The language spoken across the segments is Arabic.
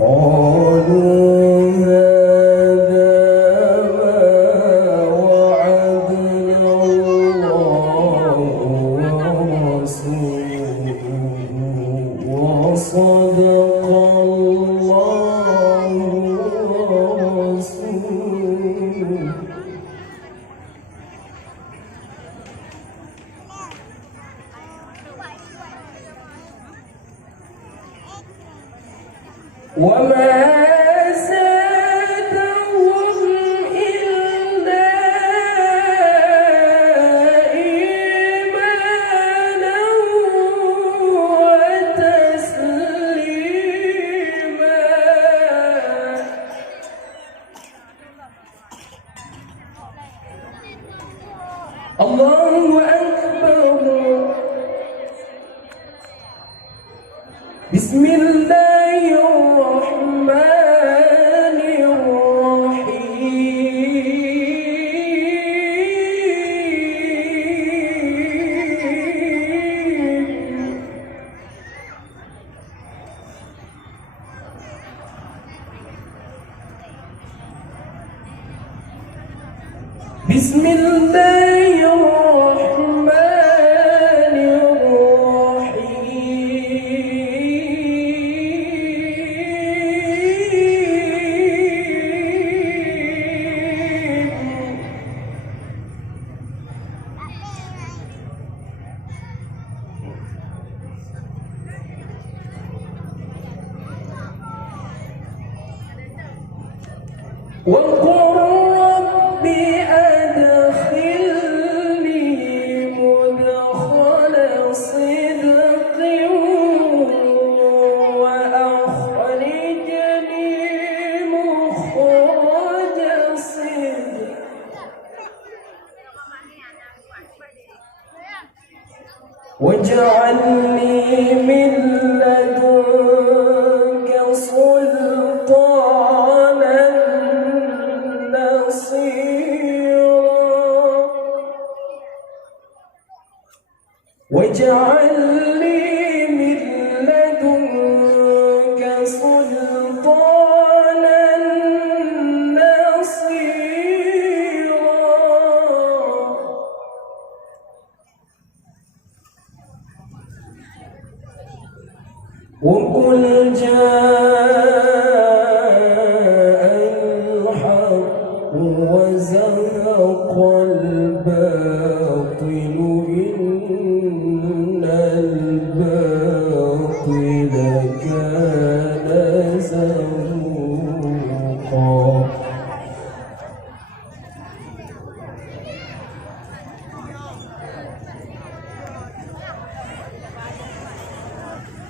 قالوا هذا ما وعدنا الله ورسوله وصدق الله ورسوله. وما زادهم إلا إيمانا وتسليما. الله أكبر. بسم الله الرحمن الرحيم. بسم الله الرحمن وقل رب أدخلني مدخل صدق وأخرجني مخرج صدق واجعلني من لدنك سلطانا نصيرا واجعل لي من لدنك سلطانا نصيرا. وقل جاء الحق وزهق الباطل إن الباطل كان زهوقا.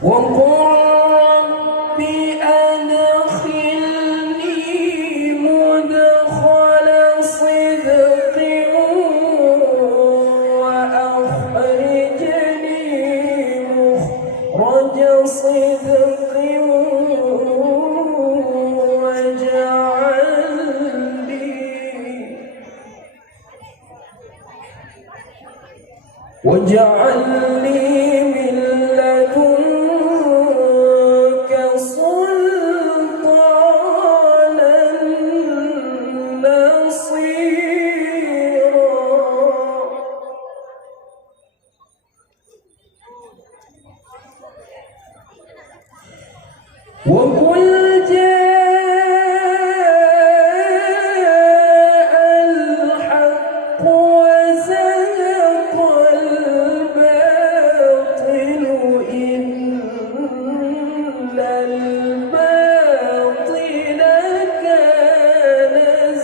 وقل رب أدخلني مدخل صدق وأخرجني مخرج صدق واجعل لي من لدنك سلطانا نصيرا. وقل جاء الحق وزهق الباطل إن الباطل كان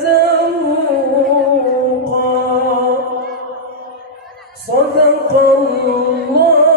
زهوقا. صدق الله